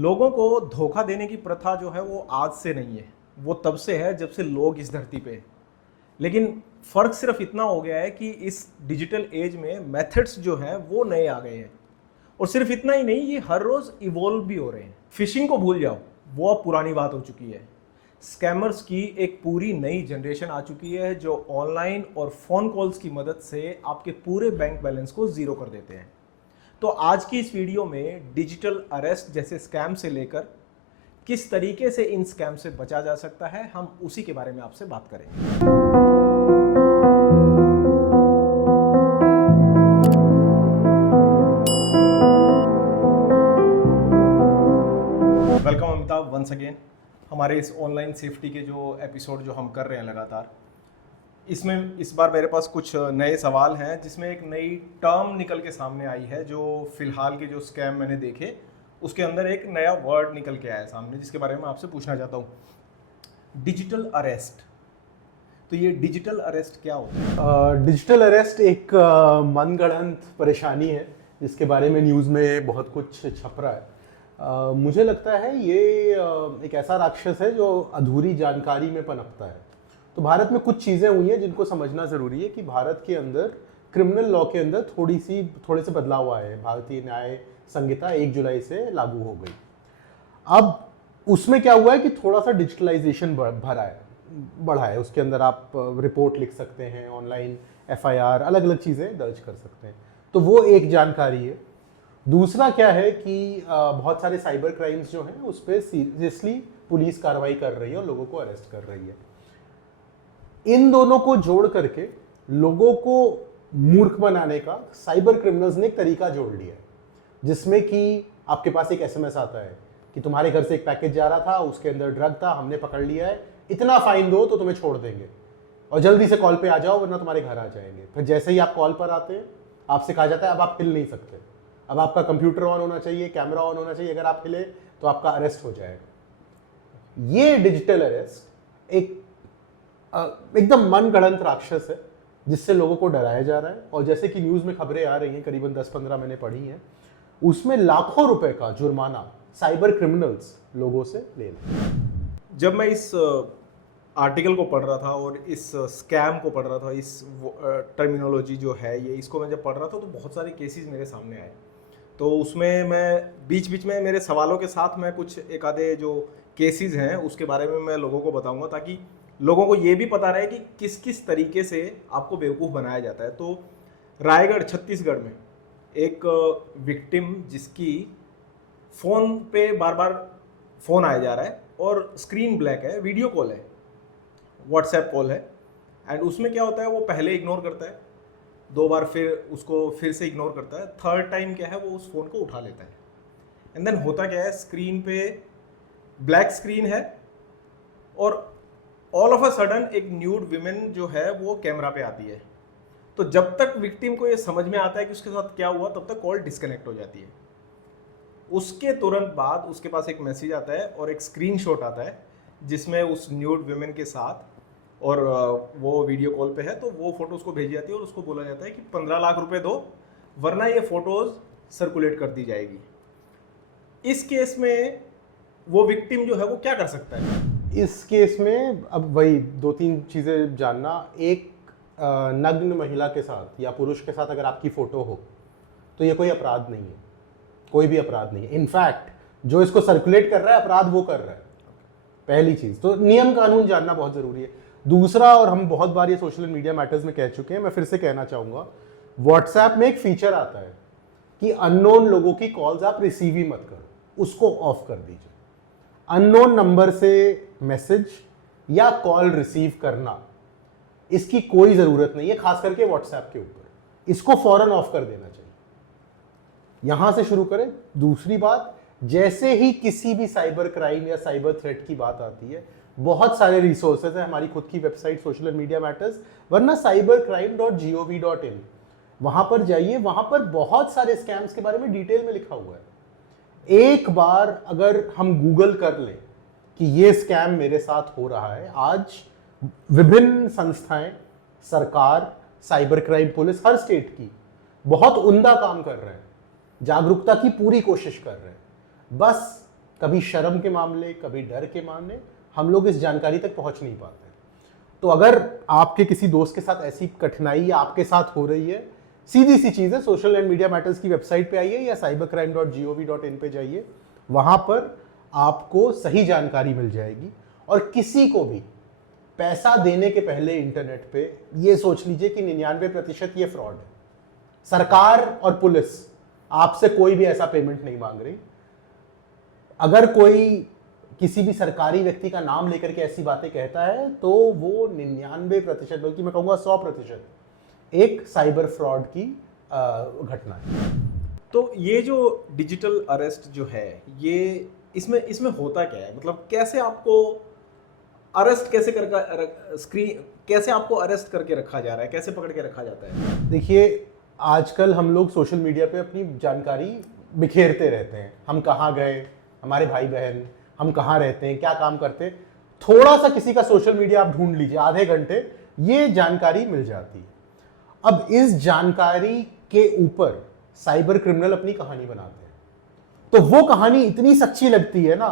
लोगों को धोखा देने की प्रथा जो है वो आज से नहीं है, वो तब से है जब से लोग इस धरती पे हैं। लेकिन फ़र्क सिर्फ इतना हो गया है कि इस डिजिटल एज में मेथड्स जो हैं वो नए आ गए हैं। और सिर्फ इतना ही नहीं, ये हर रोज़ इवॉल्व भी हो रहे हैं। फिशिंग को भूल जाओ, वो अब पुरानी बात हो चुकी है। स्कैमर्स की एक पूरी नई जनरेशन आ चुकी है जो ऑनलाइन और फ़ोन कॉल्स की मदद से आपके पूरे बैंक बैलेंस को ज़ीरो कर देते हैं। तो आज की इस वीडियो में डिजिटल अरेस्ट जैसे स्कैम से लेकर किस तरीके से इन स्कैम से बचा जा सकता है, हम उसी के बारे में आपसे बात करेंगे। Welcome Amitabh once again. हमारे इस ऑनलाइन सेफ्टी के जो एपिसोड जो हम कर रहे हैं लगातार, इसमें इस बार मेरे पास कुछ नए सवाल हैं जिसमें एक नई टर्म निकल के सामने आई है। जो फिलहाल के जो स्कैम मैंने देखे उसके अंदर एक नया वर्ड निकल के आया है सामने, जिसके बारे में आपसे पूछना चाहता हूँ। Digital arrest. तो ये डिजिटल अरेस्ट क्या होता है? डिजिटल अरेस्ट एक मनगढ़ंत परेशानी है जिसके बारे में न्यूज़ में बहुत कुछ छप रहा है। मुझे लगता है ये एक ऐसा राक्षस है जो अधूरी जानकारी में पनपता है। तो भारत में कुछ चीज़ें हुई हैं जिनको समझना ज़रूरी है कि भारत के अंदर क्रिमिनल लॉ के अंदर थोड़े से बदलाव आए हैं। भारतीय न्याय संहिता 1 जुलाई से लागू हो गई। अब उसमें क्या हुआ है कि थोड़ा सा डिजिटलाइजेशन बढ़ा है। उसके अंदर आप रिपोर्ट लिख सकते हैं, ऑनलाइन FIR, अलग अलग चीज़ें दर्ज कर सकते हैं। तो वो एक जानकारी है। दूसरा क्या है कि बहुत सारे साइबर क्राइम्स जो हैं उस पर सीरियसली पुलिस कार्रवाई कर रही है और लोगों को अरेस्ट कर रही है। इन दोनों को जोड़ करके लोगों को मूर्ख बनाने का साइबर क्रिमिनल्स ने एक तरीका जोड़ लिया है, जिसमें कि आपके पास एक SMS आता है कि तुम्हारे घर से एक पैकेज जा रहा था, उसके अंदर ड्रग था, हमने पकड़ लिया है, इतना फाइन दो तो तुम्हें छोड़ देंगे और जल्दी से कॉल पे आ जाओ वरना तुम्हारे घर आ जाएंगे। फिर जैसे ही आप कॉल पर आते हैं आपसे कहा जाता है अब आप हिल नहीं सकते, अब आपका कंप्यूटर ऑन होना चाहिए, कैमरा ऑन होना चाहिए, अगर आप हिले तो आपका अरेस्ट हो जाएगा। ये डिजिटल अरेस्ट एक एकदम मनगढ़ंत राक्षस है जिससे लोगों को डराया जा रहा है। और जैसे कि न्यूज़ में खबरें आ रही हैं, करीबन 10-15 मैंने पढ़ी हैं, उसमें लाखों रुपए का जुर्माना साइबर क्रिमिनल्स लोगों से ले रहे हैं। जब मैं इस आर्टिकल को पढ़ रहा था और इस स्कैम को पढ़ रहा था, इस टर्मिनोलॉजी जो है ये, इसको मैं जब पढ़ रहा था तो बहुत सारे केसेस मेरे सामने आए। तो उसमें मैं बीच बीच में मेरे सवालों के साथ मैं कुछ एक आधे जो केसेस हैं उसके बारे में मैं लोगों को बताऊंगा, ताकि लोगों को ये भी पता रहे कि किस किस तरीके से आपको बेवकूफ़ बनाया जाता है। तो रायगढ़ छत्तीसगढ़ में एक विक्टिम जिसकी फ़ोन पे बार बार फ़ोन आया जा रहा है और स्क्रीन ब्लैक है, वीडियो कॉल है, व्हाट्सएप कॉल है, एंड उसमें क्या होता है वो पहले इग्नोर करता है, 2 बार फिर उसको फिर से इग्नोर करता है, थर्ड टाइम क्या है वो उस फ़ोन को उठा लेता है। एंड देन होता क्या है, स्क्रीन पे ब्लैक स्क्रीन है और ऑल ऑफ अ सडन एक न्यूड विमेन जो है वो कैमरा पे आती है। तो जब तक विक्टिम को ये समझ में आता है कि उसके साथ क्या हुआ, तब तक कॉल डिस्कनेक्ट हो जाती है। उसके तुरंत बाद उसके पास एक मैसेज आता है और एक स्क्रीनशॉट आता है जिसमें उस न्यूड विमेन के साथ, और वो वीडियो कॉल पे है, तो वो फोटो उसको भेजी जाती है और उसको बोला जाता है कि 15 लाख रुपए दो वरना ये फोटोज सर्कुलेट कर दी जाएगी। इस केस में वो विक्टिम जो है वो क्या कर सकता है? इस केस में अब वही 2-3 चीज़ें जानना। एक, नग्न महिला के साथ या पुरुष के साथ अगर आपकी फ़ोटो हो तो ये कोई अपराध नहीं है, कोई भी अपराध नहीं है। इनफैक्ट जो इसको सर्कुलेट कर रहा है अपराध वो कर रहा है। पहली चीज़ तो नियम कानून जानना बहुत ज़रूरी है। दूसरा, और हम बहुत बार ये सोशल मीडिया मैटर्स में कह चुके हैं, मैं फिर से कहना चाहूँगा, व्हाट्सएप में एक फीचर आता है कि अननोन लोगों की कॉल्स आप रिसीव ही मत करो, उसको ऑफ कर दीजिए। अननोन नंबर से मैसेज या कॉल रिसीव करना, इसकी कोई ज़रूरत नहीं है, खास करके व्हाट्सएप के ऊपर। इसको फौरन ऑफ कर देना चाहिए। यहां से शुरू करें। दूसरी बात, जैसे ही किसी भी साइबर क्राइम या साइबर थ्रेट की बात आती है, बहुत सारे रिसोर्सेज हैं, हमारी खुद की वेबसाइट सोशल मीडिया मैटर्स, वरना cybercrime.gov.in, वहां पर जाइए। वहां पर बहुत सारे स्कैम्स के बारे में डिटेल में लिखा हुआ है। एक बार अगर हम गूगल कर लें कि ये स्कैम मेरे साथ हो रहा है, आज विभिन्न संस्थाएं, सरकार, साइबर क्राइम पुलिस, हर स्टेट की बहुत उम्दा काम कर रहे हैं, जागरूकता की पूरी कोशिश कर रहे हैं। बस कभी शर्म के मामले, कभी डर के मामले, हम लोग इस जानकारी तक पहुंच नहीं पाते। तो अगर आपके किसी दोस्त के साथ ऐसी कठिनाई या आपके साथ हो रही है, सीधी सी चीज़ है, सोशल एंड मीडिया मैटर्स की वेबसाइट पे आइए या cybercrime.gov.in पे जाइए, वहाँ पर आपको सही जानकारी मिल जाएगी। और किसी को भी पैसा देने के पहले इंटरनेट पे ये सोच लीजिए कि 99% ये फ्रॉड है। सरकार और पुलिस आपसे कोई भी ऐसा पेमेंट नहीं मांग रही। अगर कोई किसी भी सरकारी व्यक्ति का नाम लेकर के ऐसी बातें कहता है तो वो 99%, बल्कि मैं कहूँगा 100% एक साइबर फ्रॉड की घटना है। तो ये जो डिजिटल अरेस्ट जो है, ये इसमें होता क्या है? मतलब कैसे आपको अरेस्ट कैसे आपको अरेस्ट करके रखा जा रहा है, कैसे पकड़ के रखा जाता है? देखिए, आजकल हम लोग सोशल मीडिया पे अपनी जानकारी बिखेरते रहते हैं। हम कहाँ गए, हमारे भाई बहन, हम कहाँ रहते हैं, क्या काम करते हैं, थोड़ा सा किसी का सोशल मीडिया आप ढूंढ लीजिए, आधे घंटे ये जानकारी मिल जाती है। अब इस जानकारी के ऊपर साइबर क्रिमिनल अपनी कहानी बनाते हैं। तो वो कहानी इतनी सच्ची लगती है ना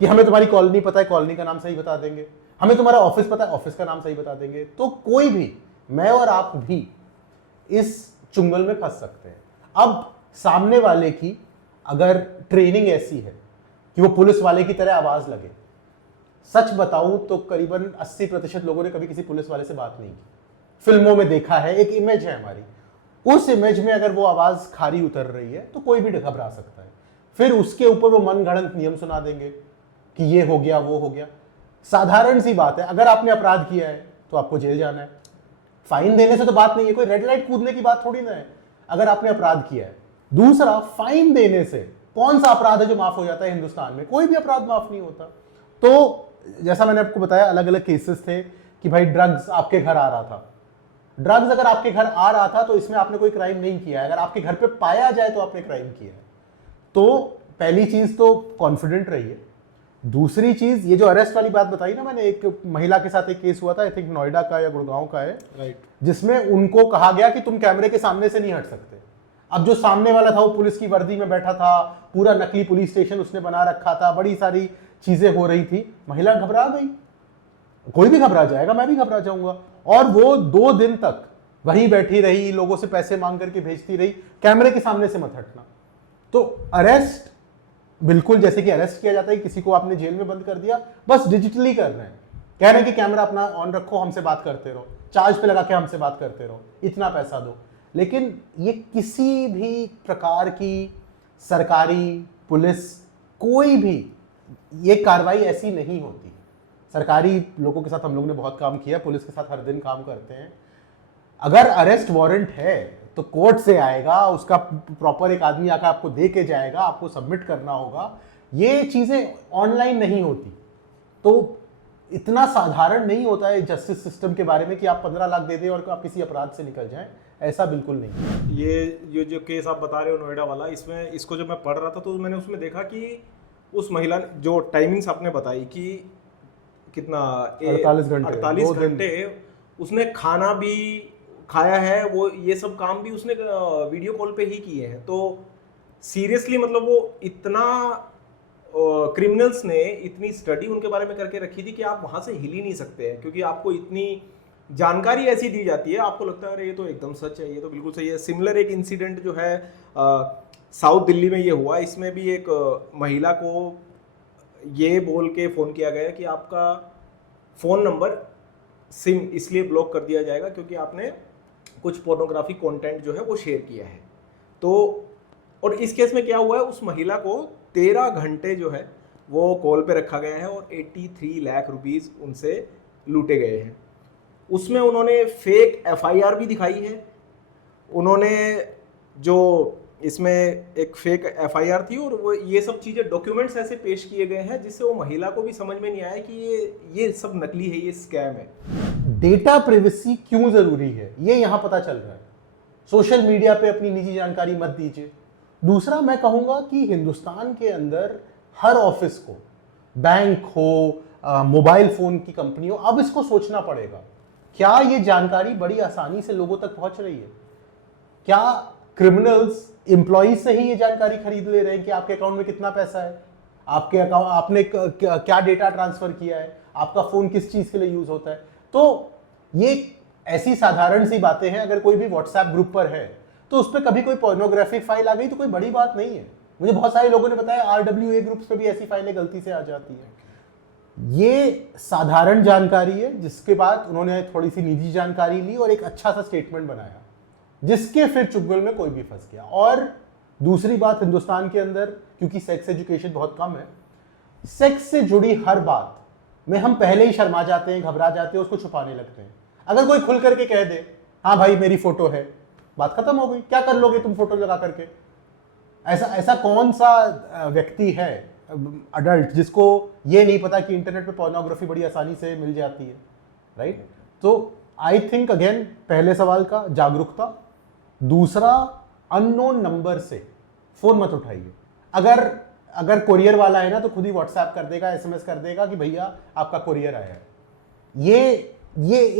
कि हमें तुम्हारी कॉलोनी पता है, कॉलोनी का नाम सही बता देंगे, हमें तुम्हारा ऑफिस पता है, ऑफिस का नाम सही बता देंगे। तो कोई भी, मैं और आप भी इस चुंगल में फंस सकते हैं। अब सामने वाले की अगर ट्रेनिंग ऐसी है कि वो पुलिस वाले की तरह आवाज लगे, सच बताऊं तो करीबन 80% लोगों ने कभी किसी पुलिस वाले से बात नहीं की। फिल्मों में देखा है, एक इमेज है हमारी, उस इमेज में अगर वो आवाज खारी उतर रही है तो कोई भी घबरा सकता है। फिर उसके ऊपर वो मनगढ़ंत नियम सुना देंगे कि ये हो गया, वो हो गया। साधारण सी बात है, अगर आपने अपराध किया है तो आपको जेल जाना है। फाइन देने से तो बात नहीं है, कोई रेड लाइट कूदने की बात थोड़ी ना है। अगर आपने अपराध किया है, दूसरा, फाइन देने से कौन सा अपराध है जो माफ हो जाता है हिंदुस्तान में? कोई भी अपराध माफ नहीं होता। तो जैसा मैंने आपको बताया, अलग अलग केसेस थे कि भाई ड्रग्स आपके घर आ रहा था। ड्रग्स अगर आपके घर आ रहा था तो इसमें आपने कोई क्राइम नहीं किया है। अगर आपके घर पे पाया जाए तो आपने क्राइम किया है। तो पहली चीज तो कॉन्फिडेंट रहिए। दूसरी चीज, ये जो अरेस्ट वाली बात बताई ना मैंने, एक महिला के साथ एक केस हुआ था, आई थिंक नोएडा का या गुड़गांव का है, राइट, जिसमें उनको कहा गया कि तुम कैमरे के सामने से नहीं हट सकते। अब जो सामने वाला था वो पुलिस की वर्दी में बैठा था, पूरा नकली पुलिस स्टेशन उसने बना रखा था, बड़ी सारी चीजें हो रही थी। महिला घबरा गई। कोई भी घबरा जाएगा, मैं भी घबरा जाऊंगा। और वो 2 दिन तक वहीं बैठी रही, लोगों से पैसे मांग करके भेजती रही, कैमरे के सामने से मत हटना। तो अरेस्ट बिल्कुल जैसे कि अरेस्ट किया जाता है, किसी को आपने जेल में बंद कर दिया, बस डिजिटली कर रहे हैं। कह रहे हैं कि कैमरा अपना ऑन रखो, हमसे बात करते रहो, चार्ज पे लगा के हमसे बात करते रहो, इतना पैसा दो। लेकिन ये किसी भी प्रकार की सरकारी, पुलिस, कोई भी ये कार्रवाई ऐसी नहीं होती। सरकारी लोगों के साथ हम लोग ने बहुत काम किया, पुलिस के साथ हर दिन काम करते हैं। अगर अरेस्ट वारंट है तो कोर्ट से आएगा, उसका प्रॉपर एक आदमी आकर आपको दे के जाएगा, आपको सबमिट करना होगा। ये चीज़ें ऑनलाइन नहीं होती। तो इतना साधारण नहीं होता है जस्टिस सिस्टम के बारे में कि आप 15 लाख दे दें और आप किसी अपराध से निकल जाएं। ऐसा बिल्कुल नहीं। ये जो केस आप बता रहे हो नोएडा वाला, इसमें इसको जब मैं पढ़ रहा था तो मैंने उसमें देखा कि उस महिला ने जो टाइमिंग्स आपने बताई कि कितना 48 घंटे उसने खाना भी खाया है, वो ये सब काम भी उसने वीडियो कॉल पे ही किए हैं। तो सीरियसली मतलब वो इतना, क्रिमिनल्स ने इतनी स्टडी उनके बारे में करके रखी थी कि आप वहां से हिल ही नहीं सकते हैं, क्योंकि आपको इतनी जानकारी ऐसी दी जाती है, आपको लगता है अरे ये तो एकदम सच है, ये तो बिल्कुल सही है। सिमिलर एक इंसिडेंट जो है साउथ दिल्ली में ये हुआ। इसमें भी एक महिला को ये बोल के फ़ोन किया गया कि आपका फ़ोन नंबर सिम इसलिए ब्लॉक कर दिया जाएगा क्योंकि आपने कुछ पोर्नोग्राफी कंटेंट जो है वो शेयर किया है। तो और इस केस में क्या हुआ है, उस महिला को 13 घंटे जो है वो कॉल पे रखा गया है और 83 लाख रुपीस उनसे लूटे गए हैं। उसमें उन्होंने फेक एफआईआर भी दिखाई है। उन्होंने जो इसमें एक फेक एफआईआर थी और वो ये सब चीज़ें, डॉक्यूमेंट्स ऐसे पेश किए गए हैं जिससे वो महिला को भी समझ में नहीं आया कि ये सब नकली है, ये स्कैम है। डेटा प्राइवेसी क्यों जरूरी है ये यहाँ पता चल रहा है। सोशल मीडिया पे अपनी निजी जानकारी मत दीजिए। दूसरा, मैं कहूँगा कि हिंदुस्तान के अंदर हर ऑफिस को, बैंक हो, मोबाइल फ़ोन की कंपनी हो, अब इसको सोचना पड़ेगा, क्या ये जानकारी बड़ी आसानी से लोगों तक पहुँच रही है? क्या क्रिमिनल्स एम्प्लॉइज से ही ये जानकारी खरीद ले रहे हैं कि आपके अकाउंट में कितना पैसा है, आपके अकाउंट आपने क्या डेटा ट्रांसफर किया है, आपका फोन किस चीज के लिए यूज होता है। तो ये ऐसी साधारण सी बातें हैं। अगर कोई भी व्हाट्सएप ग्रुप पर है तो उस पर कभी कोई पोर्नोग्राफिक फाइल आ गई तो कोई बड़ी बात नहीं है। मुझे बहुत सारे लोगों ने बताया RWA ग्रुप्स पे भी ऐसी फाइलें गलती से आ जाती है। ये साधारण जानकारी है, जिसके बाद उन्होंने थोड़ी सी निजी जानकारी ली और एक अच्छा सा स्टेटमेंट बनाया, जिसके फिर चुगल में कोई भी फंस गया। और दूसरी बात, हिंदुस्तान के अंदर क्योंकि सेक्स एजुकेशन बहुत कम है, सेक्स से जुड़ी हर बात में हम पहले ही शर्मा जाते हैं, घबरा जाते हैं, उसको छुपाने लगते हैं। अगर कोई खुल करके कह दे हाँ भाई मेरी फोटो है, बात खत्म हो गई। क्या कर लोगे तुम फोटो लगा करके? ऐसा ऐसा कौन सा व्यक्ति है अडल्ट जिसको ये नहीं पता कि इंटरनेट पे पोर्नोग्राफी बड़ी आसानी से मिल जाती है, राइट? तो आई थिंक अगेन पहले सवाल का जागरूकता, दूसरा अननोन नंबर से फोन मत उठाइए। अगर कोरियर वाला है ना तो खुद ही व्हाट्सएप कर देगा, SMS कर देगा कि भैया आपका कोरियर आया है। ये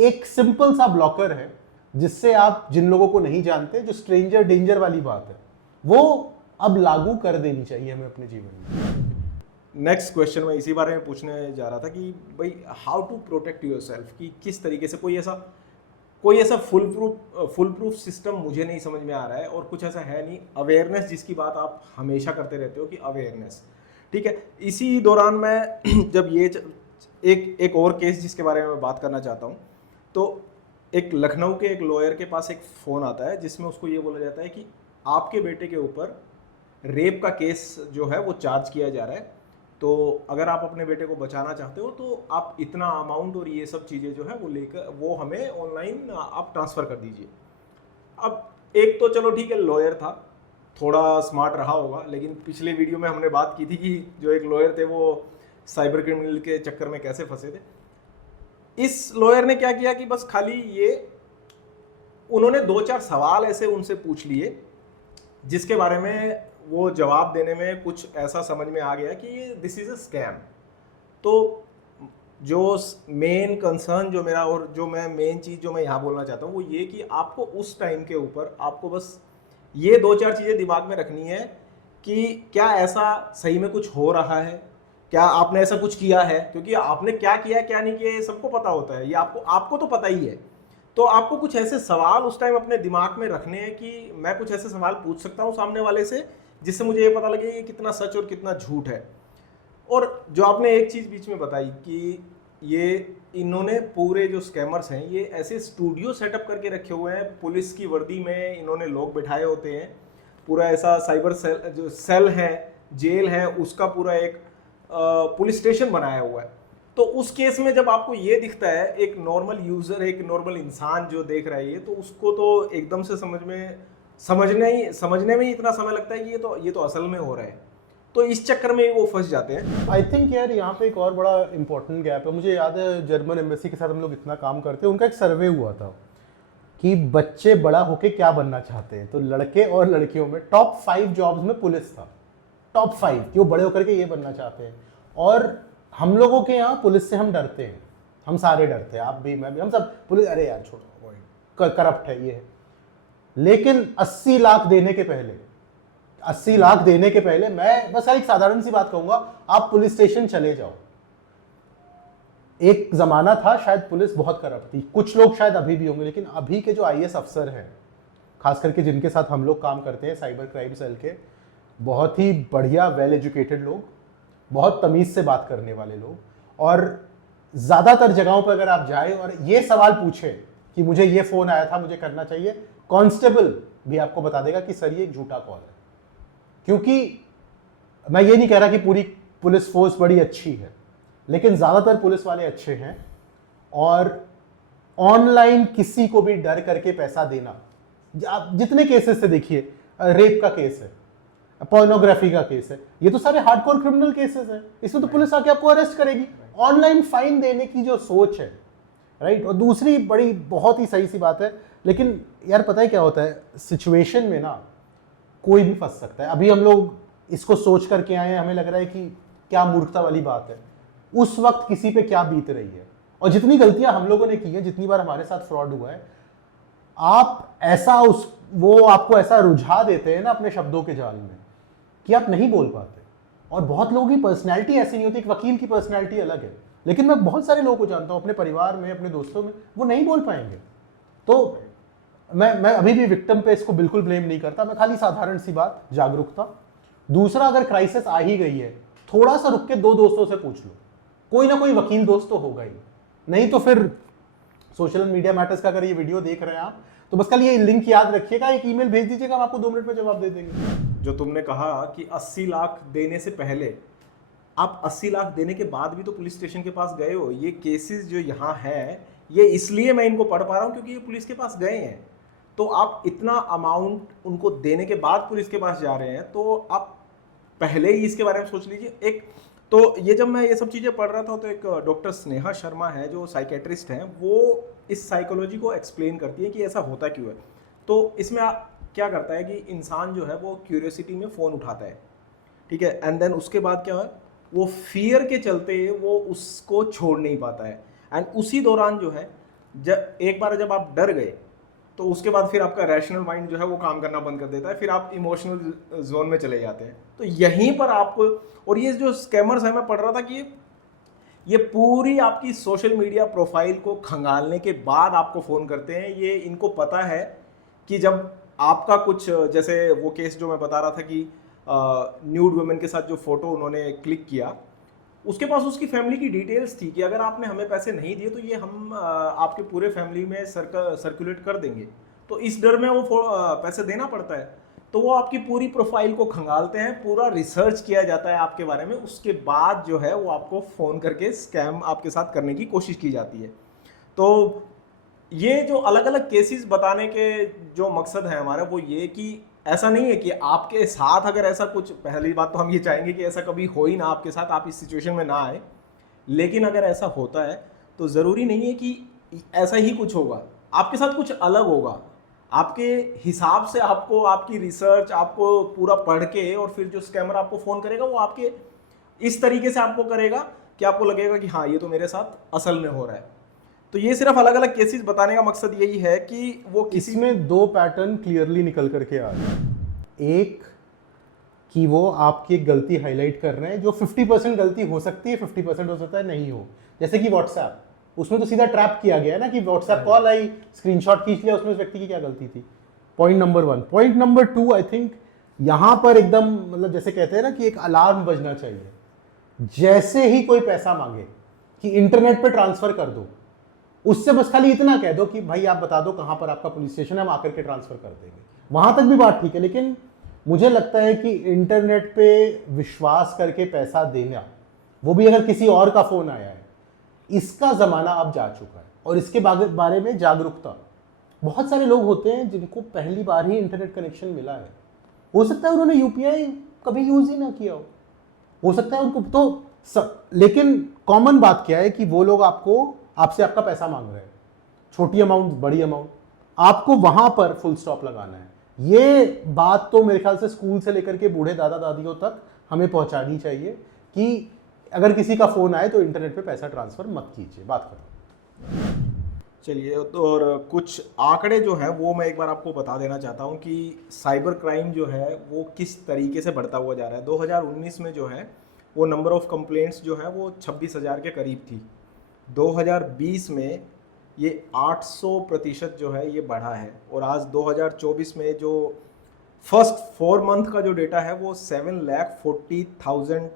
एक सिंपल सा ब्लॉकर है जिससे आप जिन लोगों को नहीं जानते, जो स्ट्रेंजर डेंजर वाली बात है, वो अब लागू कर देनी चाहिए हमें अपने जीवन में। नेक्स्ट क्वेश्चन मैं इसी बारे में पूछने जा रहा था कि भाई हाउ टू प्रोटेक्ट योरसेल्फ, कि किस तरीके से कोई ऐसा फुल प्रूफ सिस्टम मुझे नहीं समझ में आ रहा है, और कुछ ऐसा है नहीं। अवेयरनेस जिसकी बात आप हमेशा करते रहते हो कि अवेयरनेस, ठीक है। इसी दौरान मैं जब ये एक और केस जिसके बारे में मैं बात करना चाहता हूँ, तो एक लखनऊ के एक लॉयर के पास एक फ़ोन आता है जिसमें उसको ये बोला जाता है कि आपके बेटे के ऊपर रेप का केस जो है वो चार्ज किया जा रहा है, तो अगर आप अपने बेटे को बचाना चाहते हो तो आप इतना अमाउंट और ये सब चीज़ें जो है वो लेकर वो हमें ऑनलाइन आप ट्रांसफ़र कर दीजिए। अब एक तो चलो ठीक है, लॉयर था, थोड़ा स्मार्ट रहा होगा, लेकिन पिछले वीडियो में हमने बात की थी कि जो एक लॉयर थे वो साइबर क्रिमिनल के चक्कर में कैसे फंसे थे। इस लॉयर ने क्या किया कि बस खाली उन्होंने 2-4 सवाल ऐसे उनसे पूछ लिए जिसके बारे में वो जवाब देने में कुछ ऐसा समझ में आ गया कि ये दिस इज़ अ स्कैम। तो जो मेन कंसर्न जो मेरा और जो मैं मेन चीज़ जो मैं यहाँ बोलना चाहता हूँ वो ये कि आपको उस टाइम के ऊपर आपको बस ये 2-4 चीज़ें दिमाग में रखनी है कि क्या ऐसा सही में कुछ हो रहा है, क्या आपने ऐसा कुछ किया है, क्योंकि आपने क्या किया क्या नहीं किया ये सबको पता होता है, ये आपको तो पता ही है। तो आपको कुछ ऐसे सवाल उस टाइम अपने दिमाग में रखने हैं कि मैं कुछ ऐसे सवाल पूछ सकता हूँ सामने वाले से जिससे मुझे ये पता लगे ये कितना सच और कितना झूठ है। और जो आपने एक चीज़ बीच में बताई कि ये इन्होंने पूरे जो स्कैमर्स हैं ये ऐसे स्टूडियो सेटअप करके रखे हुए हैं, पुलिस की वर्दी में इन्होंने लोग बिठाए होते हैं, पूरा ऐसा साइबर सेल जो सेल है, जेल है, उसका पूरा एक पुलिस स्टेशन बनाया हुआ है। तो उस केस में जब आपको ये दिखता है, एक नॉर्मल यूज़र, एक नॉर्मल इंसान जो देख रहा है ये, तो उसको तो एकदम से समझने में ही इतना समय लगता है कि ये तो असल में हो रहा है। तो इस चक्कर में वो फंस जाते हैं। आई थिंक यार यहाँ पे एक और बड़ा इंपॉर्टेंट गैप है। मुझे याद है जर्मन एम्बेसी के साथ हम लोग इतना काम करते हैं, उनका एक सर्वे हुआ था कि बच्चे बड़ा होके क्या बनना चाहते हैं। तो लड़के और लड़कियों में टॉप 5 जॉब्स में पुलिस था, टॉप 5 कि वो बड़े होकर के ये बनना चाहते हैं। और हम लोगों के यहाँ पुलिस से हम डरते हैं, हम सारे डरते हैं, आप भी मैं भी, हम सब पुलिस, अरे यार छोड़ो करप्ट है ये है। लेकिन 80 लाख देने के पहले मैं बस एक साधारण सी बात कहूंगा, आप पुलिस स्टेशन चले जाओ। एक जमाना था शायद पुलिस बहुत करप्ट थी, कुछ लोग शायद अभी भी होंगे, लेकिन अभी के जो IAS अफसर हैं, खास करके जिनके साथ हम लोग काम करते हैं साइबर क्राइम सेल के, बहुत ही बढ़िया वेल एजुकेटेड लोग, बहुत तमीज से बात करने वाले लोग। और ज्यादातर जगहों पर अगर आप जाए और ये सवाल पूछें कि मुझे ये फोन आया था मुझे करना चाहिए, कांस्टेबल भी आपको बता देगा कि सर ये एक झूठा कॉल है। क्योंकि मैं ये नहीं कह रहा कि पूरी पुलिस फोर्स बड़ी अच्छी है, लेकिन ज्यादातर पुलिस वाले अच्छे हैं। और ऑनलाइन किसी को भी डर करके पैसा देना, आप जितने केसेस से देखिए, रेप का केस है, पोर्नोग्राफी का केस है, ये तो सारे हार्डकोर क्रिमिनल केसेस हैं, इसमें तो पुलिस आके आपको अरेस्ट करेगी। ऑनलाइन फाइन देने की जो सोच है, राइट। और दूसरी बड़ी बहुत ही सही सी बात है, लेकिन यार पता है क्या होता है, सिचुएशन में ना कोई भी फंस सकता है। अभी हम लोग इसको सोच करके आए हैं, हमें लग रहा है कि क्या मूर्खता वाली बात है, उस वक्त किसी पे क्या बीत रही है। और जितनी गलतियां हम लोगों ने की हैं, जितनी बार हमारे साथ फ्रॉड हुआ है, आप ऐसा वो आपको ऐसा रुझा देते हैं ना अपने शब्दों के जाल में कि आप नहीं बोल पाते। और बहुत लोगों की पर्सनैलिटी ऐसी नहीं होती, एक वकील की पर्सनैलिटी अलग है, लेकिन मैं बहुत सारे लोगों को जानता हूँ अपने परिवार में, अपने दोस्तों में, वो नहीं बोल पाएंगे। तो मैं अभी भी विक्टिम पे इसको बिल्कुल ब्लेम नहीं करता, मैं खाली साधारण सी बात, जागरूकता। दूसरा, अगर क्राइसिस आ ही गई है, थोड़ा सा रुक के 2 दोस्तों से पूछ लो, कोई ना कोई वकील दोस्त तो होगा ही, नहीं तो फिर सोशल मीडिया मैटर्स का अगर ये वीडियो देख रहे हैं आप, तो बस कल ये लिंक याद रखिएगा, एक ईमेल भेज दीजिएगा, हम आपको 2 मिनट में जवाब दे देंगे। जो तुमने कहा कि 80 लाख देने से पहले, आप 80 लाख देने के बाद भी तो पुलिस स्टेशन के पास गए हो। ये केसेस जो यहाँ है, ये इसलिए मैं इनको पढ़ पा रहा हूँ क्योंकि ये पुलिस के पास गए हैं। तो आप इतना अमाउंट उनको देने के बाद पुलिस के पास जा रहे हैं, तो आप पहले ही इसके बारे में सोच लीजिए। एक तो ये जब मैं ये सब चीज़ें पढ़ रहा था, तो एक डॉक्टर स्नेहा शर्मा है जो साइकेट्रिस्ट हैं, वो इस साइकोलॉजी को एक्सप्लेन करती है कि ऐसा होता क्यों है। तो इसमें क्या करता है कि इंसान जो है वो क्यूरियोसिटी में फ़ोन उठाता है, ठीक है, एंड देन उसके बाद क्या है, वो फियर के चलते वो उसको छोड़ नहीं पाता है। एंड उसी दौरान जो है, एक बार जब आप डर गए, तो उसके बाद फिर आपका रैशनल माइंड जो है वो काम करना बंद कर देता है, फिर आप इमोशनल जोन में चले जाते हैं। तो यहीं पर आपको, और ये जो स्कैमर्स है, मैं पढ़ रहा था कि ये पूरी आपकी सोशल मीडिया प्रोफाइल को खंगालने के बाद आपको फ़ोन करते हैं। ये इनको पता है कि जब आपका कुछ, जैसे वो केस जो मैं बता रहा था कि न्यूड वुमेन के साथ जो फोटो उन्होंने क्लिक किया, उसके पास उसकी फैमिली की डिटेल्स थी कि अगर आपने हमें पैसे नहीं दिए तो ये हम आपके पूरे फैमिली में सर्कुलेट कर देंगे। तो इस डर में वो पैसे देना पड़ता है। तो वो आपकी पूरी प्रोफाइल को खंगालते हैं, पूरा रिसर्च किया जाता है आपके बारे में, उसके बाद जो है वो आपको फ़ोन करके स्कैम आपके साथ करने की कोशिश की जाती है। तो ये जो अलग अलग केसेस बताने के जो मकसद है हमारा, वो ये कि ऐसा नहीं है कि आपके साथ अगर ऐसा कुछ, पहली बात तो हम ये चाहेंगे कि ऐसा कभी हो ही ना आपके साथ, आप इस सिचुएशन में ना आए। लेकिन अगर ऐसा होता है तो ज़रूरी नहीं है कि ऐसा ही कुछ होगा, आपके साथ कुछ अलग होगा। आपके हिसाब से आपको, आपकी रिसर्च आपको पूरा पढ़ के, और फिर जो स्कैमर आपको फ़ोन करेगा वो आपके इस तरीके से आपको करेगा कि आपको लगेगा कि हाँ, ये तो मेरे साथ असल में हो रहा है। तो ये सिर्फ अलग अलग केसेस बताने का मकसद यही है कि वो किसी में 2 पैटर्न क्लियरली निकल करके आ रहे हैं। एक कि वो आपकी एक गलती हाईलाइट कर रहे हैं, जो 50% गलती हो सकती है, 50% हो सकता है नहीं हो। जैसे कि व्हाट्सएप, उसमें तो सीधा ट्रैप किया गया है ना कि व्हाट्सएप कॉल आई, स्क्रीनशॉट खींच लिया, उसमें उस व्यक्ति की क्या गलती थी। Point number 1। Point number 2, I think यहाँ पर एकदम, मतलब जैसे कहते हैं ना कि एक अलार्म बजना चाहिए। जैसे ही कोई पैसा मांगे कि इंटरनेट पे ट्रांसफर कर दो, उससे बस खाली इतना कह दो कि भाई आप बता दो कहां पर आपका पुलिस स्टेशन है, हम आकर के ट्रांसफर कर देंगे। वहां तक भी बात ठीक है, लेकिन मुझे लगता है कि इंटरनेट पे विश्वास करके पैसा देना, वो भी अगर किसी और का फोन आया है, इसका जमाना अब जा चुका है। और इसके बारे में जागरूकता, बहुत सारे लोग होते हैं जिनको पहली बार ही इंटरनेट कनेक्शन मिला है, हो सकता है उन्होंने यूपीआई कभी यूज ही ना किया हो सकता है उनको तो लेकिन कॉमन बात क्या है कि वो लोग आपसे आपका पैसा मांग रहे हैं, छोटी अमाउंट, बड़ी अमाउंट, आपको वहां पर फुल स्टॉप लगाना है। ये बात तो मेरे ख्याल से स्कूल से लेकर के बूढ़े दादा दादियों तक हमें पहुंचानी चाहिए कि अगर किसी का फोन आए तो इंटरनेट पे पैसा ट्रांसफर मत कीजिए। बात करो। चलिए, और कुछ आंकड़े जो है वो मैं एक बार आपको बता देना चाहता हूँ कि साइबर क्राइम जो है वो किस तरीके से बढ़ता हुआ जा रहा है। 2019 में जो है वो नंबर ऑफ कंप्लेंट्स जो है वो 26,000 के करीब थी। 2020 में ये 800% जो है ये बढ़ा है, और आज 2024 में जो फर्स्ट 4 मंथ का जो डेटा है वो 7,40,000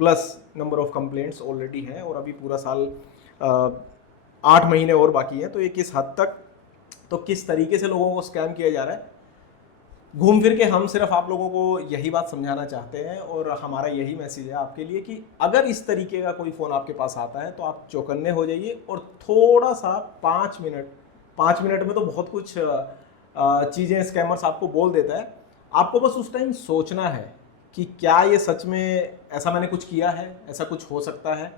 plus number of complaints already हैं, और अभी पूरा साल 8 महीने और बाकी है। तो ये किस हद तक, तो किस तरीके से लोगों को स्कैम किया जा रहा है, घूम फिर के हम सिर्फ आप लोगों को यही बात समझाना चाहते हैं, और हमारा यही मैसेज है आपके लिए कि अगर इस तरीके का कोई फ़ोन आपके पास आता है तो आप चौकन्ने हो जाइए, और थोड़ा सा 5 मिनट में तो बहुत कुछ चीज़ें स्कैमर्स आपको बोल देता है। आपको बस उस टाइम सोचना है कि क्या ये सच में ऐसा मैंने कुछ किया है, ऐसा कुछ हो सकता है।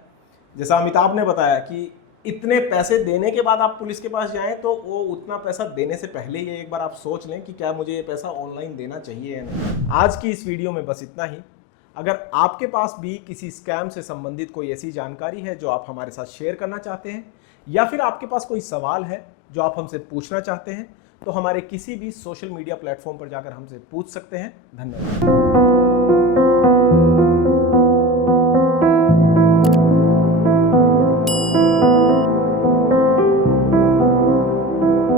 जैसा अमिताभ ने बताया कि इतने पैसे देने के बाद आप पुलिस के पास जाएं, तो वो उतना पैसा देने से पहले ही एक बार आप सोच लें कि क्या मुझे ये पैसा ऑनलाइन देना चाहिए या नहीं। आज की इस वीडियो में बस इतना ही। अगर आपके पास भी किसी स्कैम से संबंधित कोई ऐसी जानकारी है जो आप हमारे साथ शेयर करना चाहते हैं, या फिर आपके पास कोई सवाल है जो आप हमसे पूछना चाहते हैं, तो हमारे किसी भी सोशल मीडिया प्लेटफॉर्म पर जाकर हमसे पूछ सकते हैं। धन्यवाद।